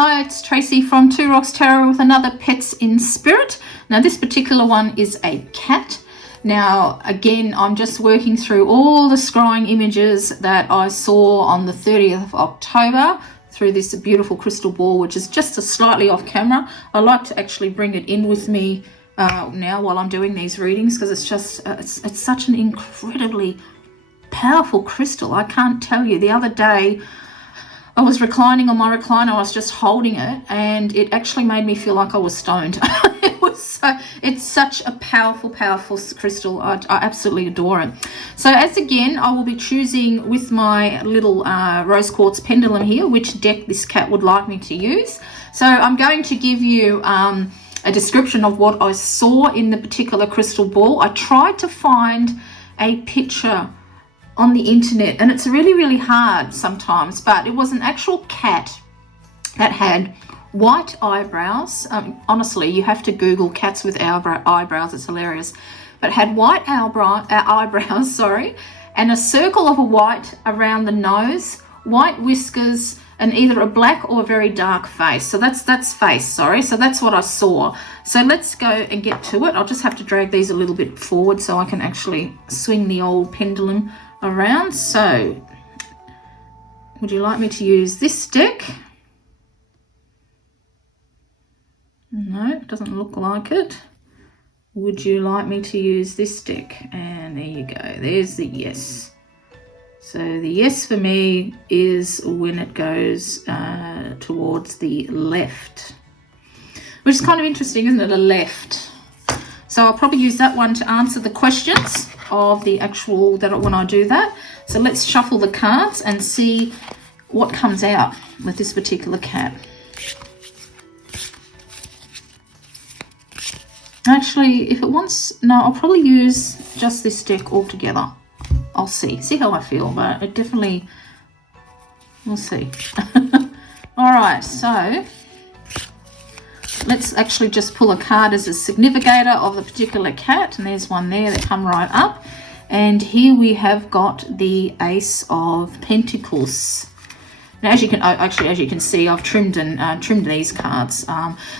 Hi, it's Tracy from Two Rocks Tarot with another Pets in Spirit. Now this particular one is a cat. Now again, I'm just working through all the scrying images that I saw on the 30th of October through this beautiful crystal ball, which is just a slightly off camera. I like to actually bring it in with me now while I'm doing these readings, because it's just it's such an incredibly powerful crystal. I can't tell you. The other day I was reclining on my recliner, I was just holding it, and it actually made me feel like I was stoned. It's such a powerful crystal. I absolutely adore it. So as again, I will be choosing with my little rose quartz pendulum here which deck this cat would like me to use. So I'm going to give you a description of what I saw in the particular crystal ball. I tried to find a picture on the internet, and it's really hard sometimes, but it was an actual cat that had white eyebrows. Honestly, you have to Google cats with eyebrows, it's hilarious. But had white eyebrows, sorry, and a circle of a white around the nose, white whiskers, and either a black or a very dark face. So that's face, sorry. So that's what I saw. So let's go and get to it. I'll just have to drag these a little bit forward so I can actually swing the old pendulum around. So would you like me to use this deck? No, it doesn't look like it. Would you like me to use this deck? And there you go, there's the yes. So the yes for me is when it goes towards the left, which is kind of interesting, isn't it? A left. So I'll probably use that one to answer the questions of the actual, that when I do that. So let's shuffle the cards and see what comes out with this particular cat. Actually, if it wants, no, I'll probably use just this deck altogether. I'll see how I feel, but it definitely, we'll see. All right, so let's actually just pull a card as a significator of the particular cat, and there's one there that come right up. And here we have got the Ace of Pentacles. Now, as you can see, I've trimmed these cards.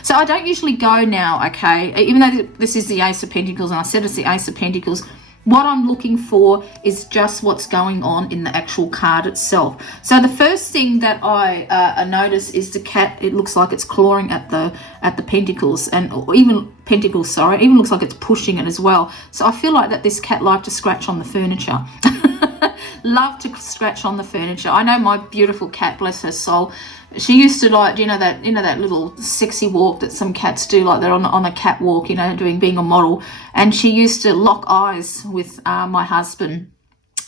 So I don't usually go now, okay, even though this is the Ace of Pentacles, and I said it's the Ace of Pentacles. What I'm looking for is just what's going on in the actual card itself. So the first thing that I notice is the cat. It looks like it's clawing at the pentacles, and or even pentacles. Sorry, it even looks like it's pushing it as well. So I feel like that this cat liked to scratch on the furniture. Love to scratch on the furniture. I know my beautiful cat, bless her soul. She used to like, that little sexy walk that some cats do, like they're on a catwalk, being a model. And she used to lock eyes with my husband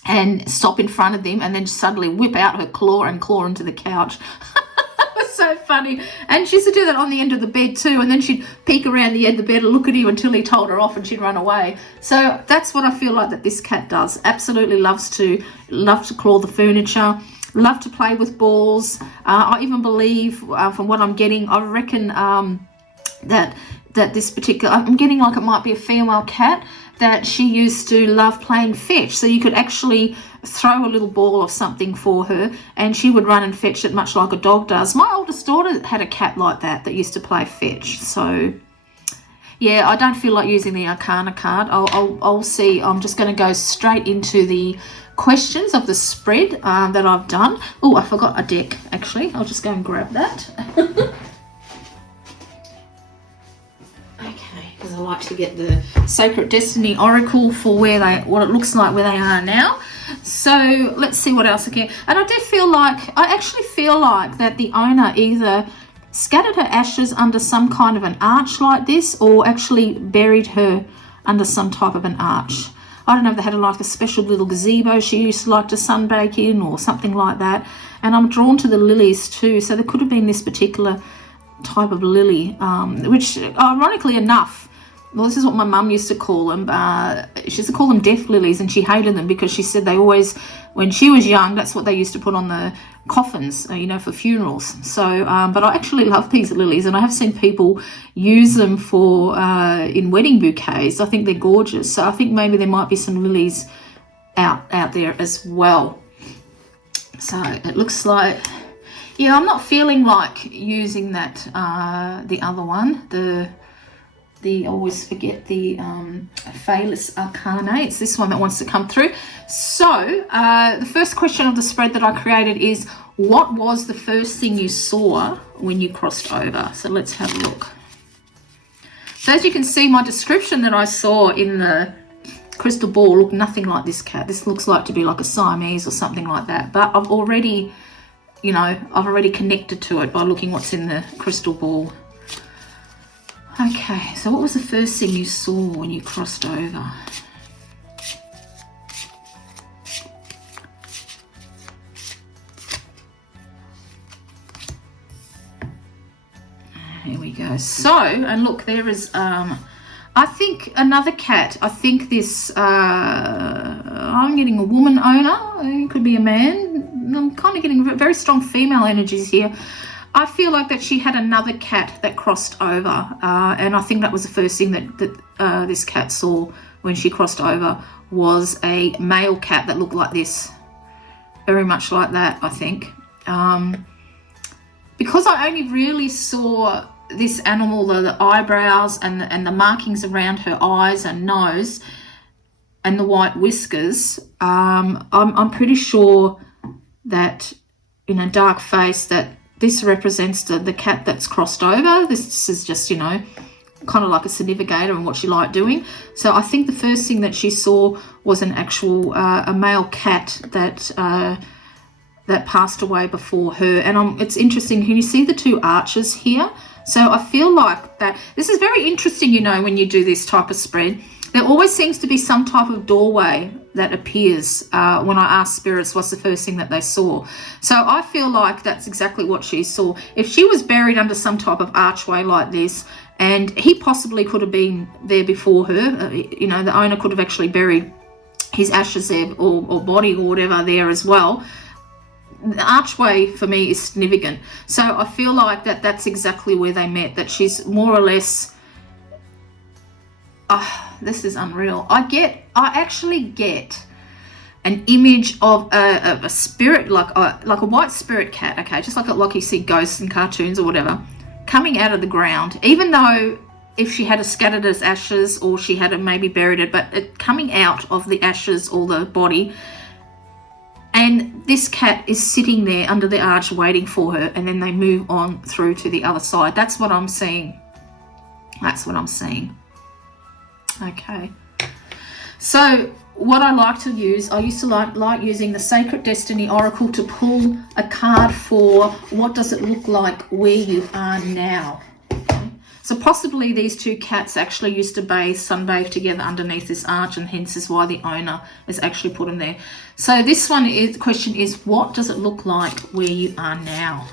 and stop in front of them, and then suddenly whip out her claw and claw into the couch. It was so funny. And she used to do that on the end of the bed too, and then she'd peek around the end of the bed and look at him until he told her off, and she'd run away. So that's what I feel like that this cat does. Absolutely loves to claw the furniture. Love to play with balls. I even believe, from what I'm getting, I reckon that this particular, I'm getting like it might be a female cat, that she used to love playing fetch. So you could actually throw a little ball of something for her, and she would run and fetch it, much like a dog does. My oldest daughter had a cat like that used to play fetch. So yeah, I don't feel like using the Arcana card. I'll see. I'm just going to go straight into the questions of the spread that I've done. Oh, I forgot a deck, actually. I'll just go and grab that. Okay, because I like to get the Sacred Destiny Oracle for what it looks like where they are now. So let's see what else I can. And I actually feel like that the owner either scattered her ashes under some kind of an arch like this, or actually buried her under some type of an arch. I don't know if they had like a special little gazebo she used to like to sunbake in, or something like that. And I'm drawn to the lilies too, so there could have been this particular type of lily, which ironically enough, well, this is what my mum used to call them. She used to call them death lilies, and she hated them because she said they always, when she was young, that's what they used to put on the coffins, for funerals. So, but I actually love these lilies, and I have seen people use them for in wedding bouquets. I think they're gorgeous. So I think maybe there might be some lilies out there as well. So it looks like, Yeah, I'm not feeling like using that, the other one, I always forget the Phallus Arcanae. It's this one that wants to come through. So the first question of the spread that I created is, what was the first thing you saw when you crossed over? So let's have a look. So as you can see, my description that I saw in the crystal ball looked nothing like this cat. This looks like to be like a Siamese or something like that. But I've already, you know, I've already connected to it by looking what's in the crystal ball. Okay, so what was the first thing you saw when you crossed over? Here we go. So, and look, there is, I think another cat. I think this, I'm getting a woman owner. It could be a man. I'm kind of getting very strong female energies here. I feel like that she had another cat that crossed over, and I think that was the first thing that this cat saw when she crossed over was a male cat that looked like this, very much like that, I think. Because I only really saw this animal, the eyebrows and the markings around her eyes and nose and the white whiskers, I'm pretty sure that in a dark face that this represents the cat that's crossed over. This is just, you know, kind of like a significator and what she liked doing. So I think the first thing that she saw was an actual a male cat that that passed away before her. And it's interesting, can you see the two arches here? So I feel like that this is very interesting, you know, when you do this type of spread. There always seems to be some type of doorway that appears when I ask spirits what's the first thing that they saw. So I feel like that's exactly what she saw. If she was buried under some type of archway like this, and he possibly could have been there before her, you know, the owner could have actually buried his ashes there or body or whatever there as well. The archway for me is significant. So I feel like that's exactly where they met, that she's more or less... this is unreal. I actually get an image of a spirit, like a white spirit cat, okay, just like you see ghosts in cartoons or whatever, coming out of the ground, even though if she had scattered as ashes or she had maybe buried it, but it coming out of the ashes or the body, and this cat is sitting there under the arch waiting for her, and then they move on through to the other side. That's what I'm seeing. That's what I'm seeing. Okay, so what I like to use, I used to like using the Sacred Destiny Oracle to pull a card for what does it look like where you are now. Okay. So possibly these two cats actually used to sunbathe together underneath this arch, and hence is why the owner has actually put them there. So this question is, what does it look like where you are now?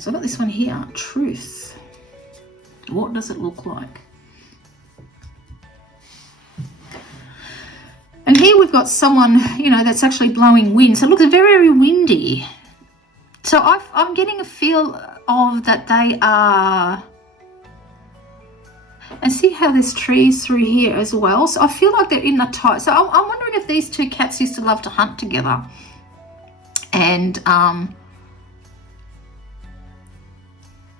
So I've got this one here, truth. What does it look like? And here we've got someone, you know, that's actually blowing wind. So it looks very, very windy. So I'm getting a feel of that they are... And see how there's trees through here as well. So I feel like they're in the tight. So I'm wondering if these two cats used to love to hunt together. And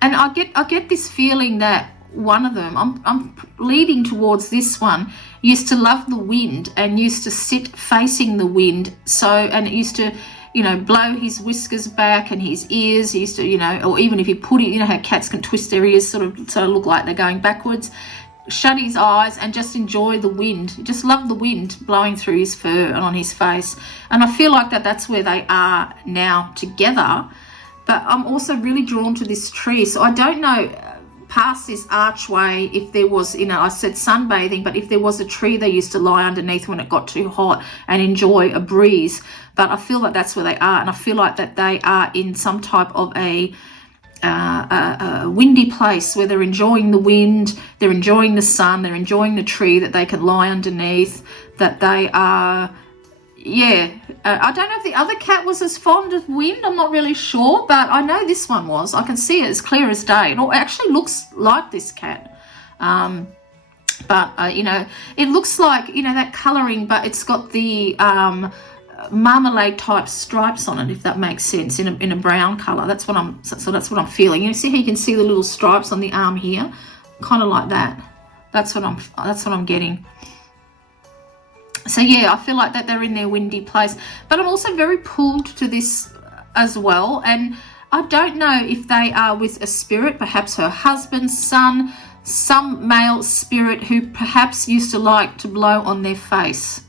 I get this feeling that one of them, I'm leading towards this one, used to love the wind and used to sit facing the wind. So, and it used to, you know, blow his whiskers back and his ears. He used to, you know, or even if you put it, you know how cats can twist their ears sort of look like they're going backwards. Shut his eyes and just enjoy the wind. He just loved the wind blowing through his fur and on his face. And I feel like that's where they are now together. But I'm also really drawn to this tree. So I don't know past this archway if there was, you know, I said sunbathing, but if there was a tree they used to lie underneath when it got too hot and enjoy a breeze. But I feel like that's where they are. And I feel like that they are in some type of a windy place where they're enjoying the wind, they're enjoying the sun, they're enjoying the tree that they can lie underneath, that they are, yeah, I don't know if the other cat was as fond of wind. I'm not really sure, but I know this one was. I can see it as clear as day. It actually looks like this cat. But, you know, it looks like, you know, that colouring, but it's got the marmalade type stripes on it, if that makes sense, in a brown colour. That's what I'm, so that's what I'm feeling. You see how you can see the little stripes on the arm here? Kind of like that. That's what I'm getting. So yeah, I feel like that they're in their windy place, but I'm also very pulled to this as well. And I don't know if they are with a spirit, perhaps her husband, son, some male spirit who perhaps used to like to blow on their face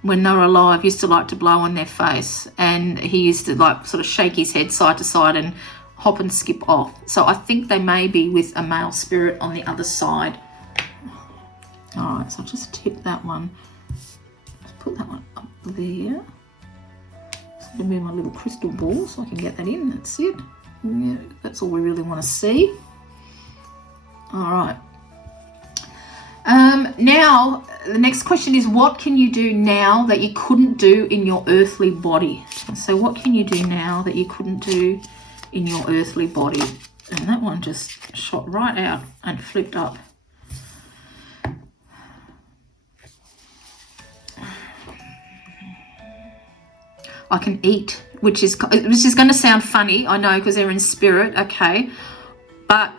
when they were alive, used to like to blow on their face. And he used to like sort of shake his head side to side and hop and skip off. So I think they may be with a male spirit on the other side. All right, so I'll just tip that one. Put that one up there. Just gonna move my little crystal ball so I can get that in. That's it. Yeah, that's all we really want to see. All right. Now the next question is, what can you do now that you couldn't do in your earthly body? So what can you do now that you couldn't do in your earthly body? And that one just shot right out and flipped up. I can eat, which is going to sound funny, I know, because they're in spirit, okay, but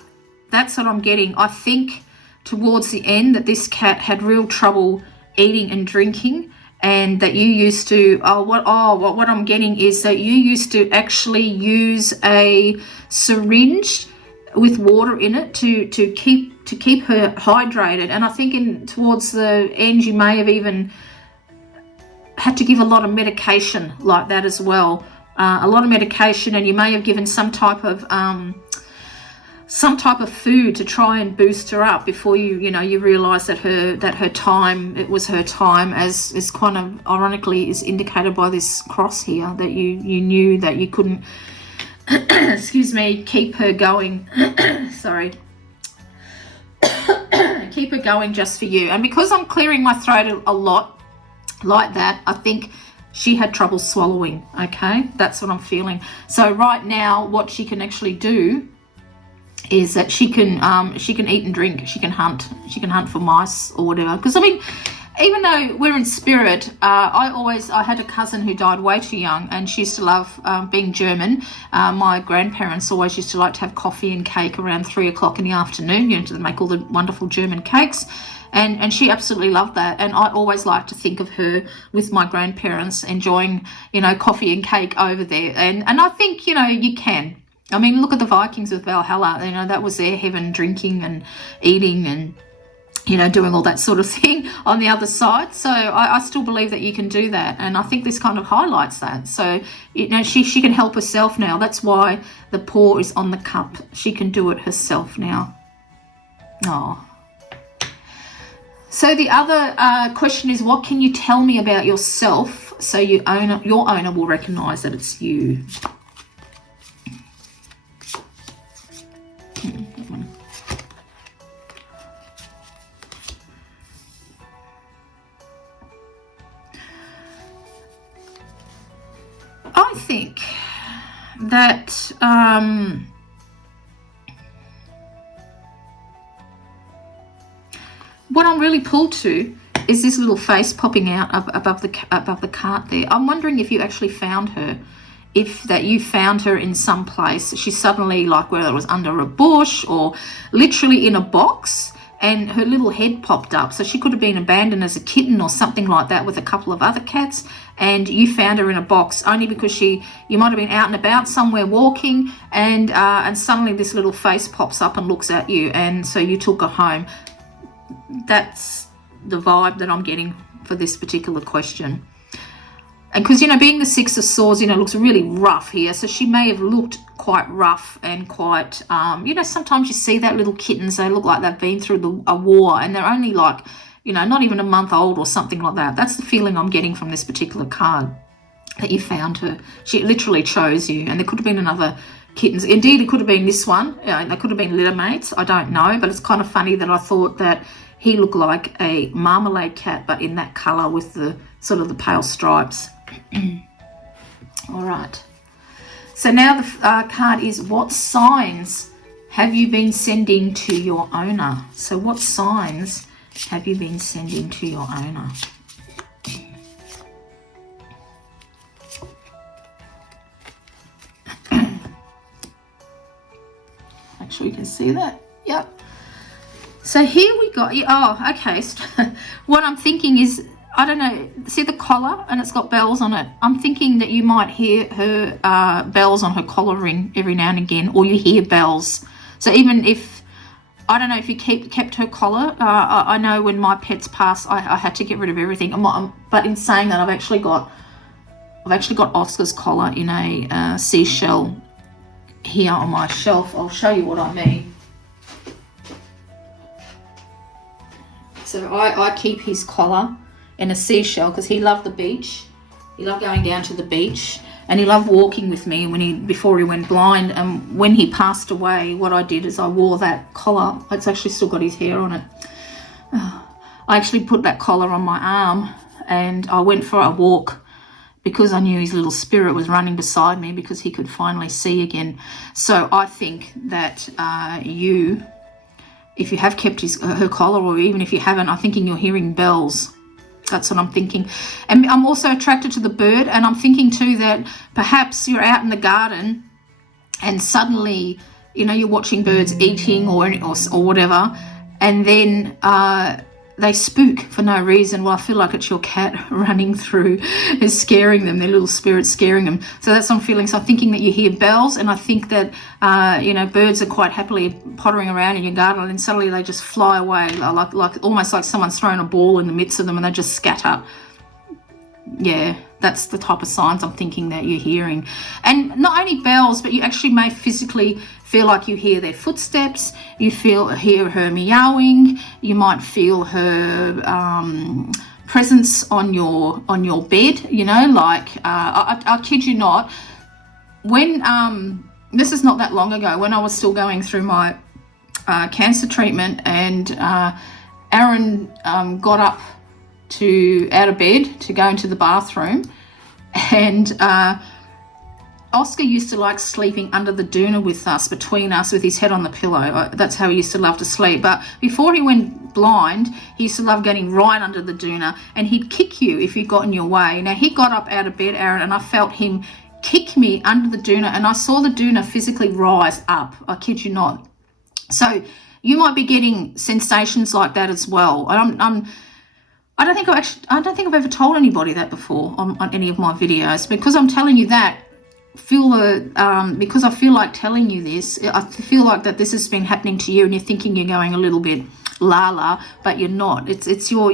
that's what I'm getting. I think towards the end that this cat had real trouble eating and drinking, and that you used to, what I'm getting is that you used to actually use a syringe with water in it to keep her hydrated. And I think towards the end you may have even had to give a lot of medication like that as well, a lot of medication, and you may have given some type of food to try and boost her up before you realize that her time, it was her time, as is kind of ironically is indicated by this cross here, that you knew that you couldn't excuse me, keep her going sorry keep her going just for you. And because I'm clearing my throat a lot like that, I think she had trouble swallowing. Okay, that's what I'm feeling. So right now what she can actually do is that she can eat and drink. She can hunt for mice or whatever. Because I mean, even though we're in spirit, I had a cousin who died way too young, and she used to love being German. My grandparents always used to like to have coffee and cake around 3 o'clock in the afternoon, to make all the wonderful German cakes. And she absolutely loved that. And I always like to think of her with my grandparents enjoying, coffee and cake over there. And I think, you can. I mean, look at the Vikings with Valhalla. That was their heaven, drinking and eating and, doing all that sort of thing on the other side. So I still believe that you can do that. And I think this kind of highlights that. So, she can help herself now. That's why the paw is on the cup. She can do it herself now. Oh. So the other question is, what can you tell me about yourself so your owner will recognize that it's you? I think that what I'm really pulled to is this little face popping out above the cart there. I'm wondering if you actually found her, if that you found her in some place. She's suddenly, like, whether it was under a bush or literally in a box, and her little head popped up. So she could have been abandoned as a kitten or something like that with a couple of other cats, and you found her in a box only because you might have been out and about somewhere walking, and suddenly this little face pops up and looks at you, and so you took her home. That's the vibe that I'm getting for this particular question. And because, being the Six of Swords, looks really rough here. So she may have looked quite rough and quite, sometimes you see that little kittens, they look like they've been through a war, and they're only like, not even a month old or something like that. That's the feeling I'm getting from this particular card, that you found her. She literally chose you, and there could have been another kittens. Indeed, it could have been this one. They could have been litter mates. I don't know, but it's kind of funny that I thought that he looked like a Marmalade cat, but in that colour with the sort of the pale stripes. All right. So now the card is, what signs have you been sending to your owner? So what signs have you been sending to your owner? Make sure you can see that. Yep. So here we got, oh, okay. What I'm thinking is, I don't know, see the collar and it's got bells on it. I'm thinking that you might hear her bells on her collar ring every now and again, or you hear bells. So even if, I don't know if you kept her collar, I know when my pets passed, I had to get rid of everything. But in saying that, I've actually got Oscar's collar in a seashell here on my shelf. I'll show you what I mean. So I keep his collar in a seashell because he loved the beach. He loved going down to the beach, and he loved walking with me before he went blind. And when he passed away, what I did is I wore that collar. It's actually still got his hair on it. I actually put that collar on my arm, and I went for a walk because I knew his little spirit was running beside me because he could finally see again. So I think that if you have kept her collar, or even if you haven't, I'm thinking you're hearing bells. That's what I'm thinking. And I'm also attracted to the bird, and I'm thinking too that perhaps you're out in the garden and suddenly, you're watching birds eating or whatever, and then they spook for no reason. Well, I feel like it's your cat running through, is scaring them, their little spirit scaring them. So that's what I'm feeling. So I'm thinking that you hear bells, and I think that, birds are quite happily pottering around in your garden, and then suddenly they just fly away, like almost like someone's thrown a ball in the midst of them and they just scatter. Yeah, that's the type of signs I'm thinking that you're hearing. And not only bells, but you actually may physically feel like you hear their footsteps, you hear her meowing, you might feel her presence on your bed, I kid you not, when this is not that long ago, when I was still going through my cancer treatment, and Aaron got up out of bed to go into the bathroom, and Oscar used to like sleeping under the doona with us, between us, with his head on the pillow. That's how he used to love to sleep. But before he went blind, he used to love getting right under the doona, and he'd kick you if you got in your way. Now, he got up out of bed, Aaron, and I felt him kick me under the doona, and I saw the doona physically rise up. I kid you not. So you might be getting sensations like that as well. I don't think I've ever told anybody that before on any of my videos, because I'm telling you that. Because I feel like telling you this, I feel like that this has been happening to you, and you're thinking you're going a little bit la, but you're not. It's your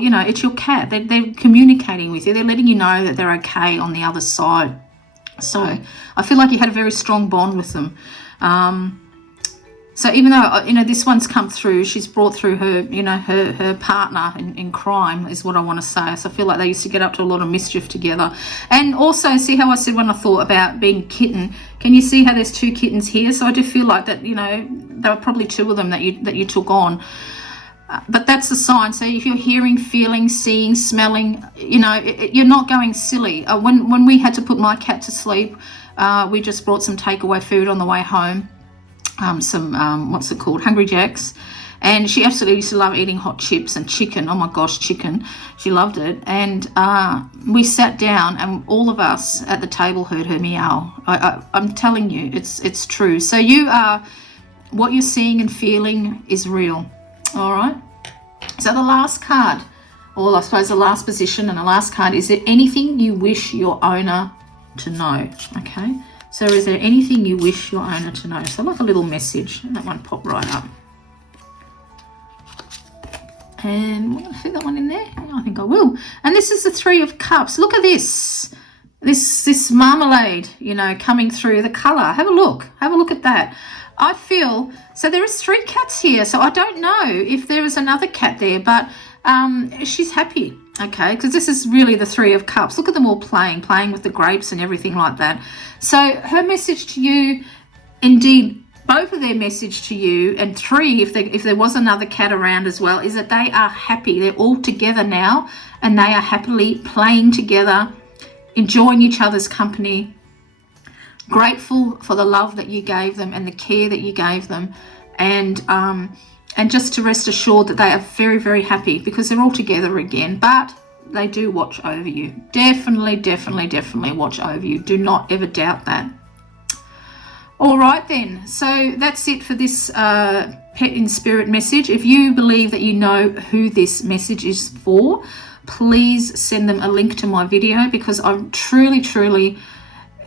cat. They're communicating with you. They're letting you know that they're okay on the other side. So I feel like you had a very strong bond with them. So even though, this one's come through, she's brought through her, her partner in crime, is what I want to say. So I feel like they used to get up to a lot of mischief together. And also, see how I said when I thought about being kitten, can you see how there's two kittens here? So I do feel like that, there were probably two of them that you took on. But that's the sign. So if you're hearing, feeling, seeing, smelling, you're not going silly. When we had to put my cat to sleep, we just brought some takeaway food on the way home. What's it called? Hungry Jacks. And she absolutely used to love eating hot chips and chicken. Oh my gosh, chicken. She loved it. And we sat down, and all of us at the table heard her meow. I'm telling you, it's true. So what you're seeing and feeling is real. All right. So the last card, or I suppose the last position and the last card, is there anything you wish your owner to know? Okay. So is there anything you wish your owner to know? So like a little message. And that one popped right up. And we're going to fit that one in there. I think I will. And this is the Three of Cups. Look at this. This marmalade, coming through the colour. Have a look. Have a look at that. I feel, so there is 3 cats here. So I don't know if there is another cat there, but she's happy. Okay, because this is really the Three of Cups. Look at them all playing with the grapes and everything like that. So her message to you, indeed, both of their message to you, and 3, if there was another cat around as well, is that they are happy. They're all together now, and they are happily playing together, enjoying each other's company, grateful for the love that you gave them and the care that you gave them, and just to rest assured that they are very, very happy because they're all together again. But they do watch over you. Definitely, definitely, definitely watch over you. Do not ever doubt that. All right then, so that's it for this Pet in Spirit message. If you believe that you know who this message is for, please send them a link to my video, because I'm truly,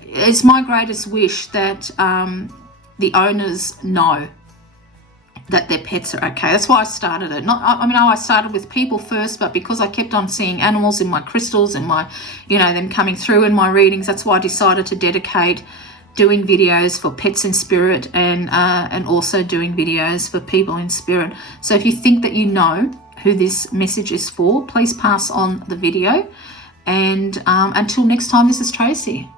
it's my greatest wish that the owners know that their pets are okay. That's why I started it. I started with people first, but because I kept on seeing animals in my crystals and my, them coming through in my readings, that's why I decided to dedicate doing videos for pets in spirit and also doing videos for people in spirit. So if you think that you know who this message is for, please pass on the video. And until next time, this is Tracy.